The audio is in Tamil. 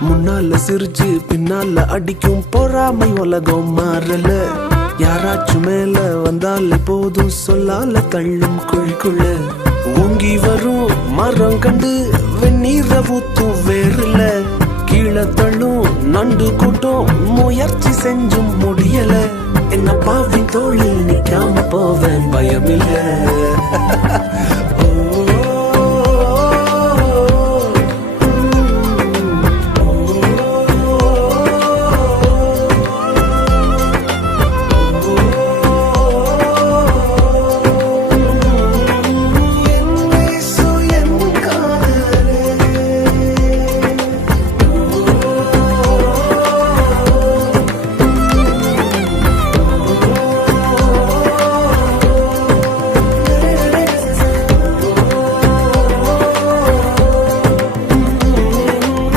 முன்னால சிரிச்சு பின்னால அடிக்கும் பொறாமை உலகம் மாறல. யாராச்சும் மேல வந்தாலே போதும் சொல்லால தள்ளும் குழிக்குள்ள. ஓங்கி வரும் மரம் கண்டு வெந்நீர ஊத்தும் வேறுல. கீழே தள்ளும் நண்டு கூட்டம் முயற்சி செஞ்சும் முடியல. என்ன பாவின் தோளில் நிக்காம போவேன் பயமில்ல.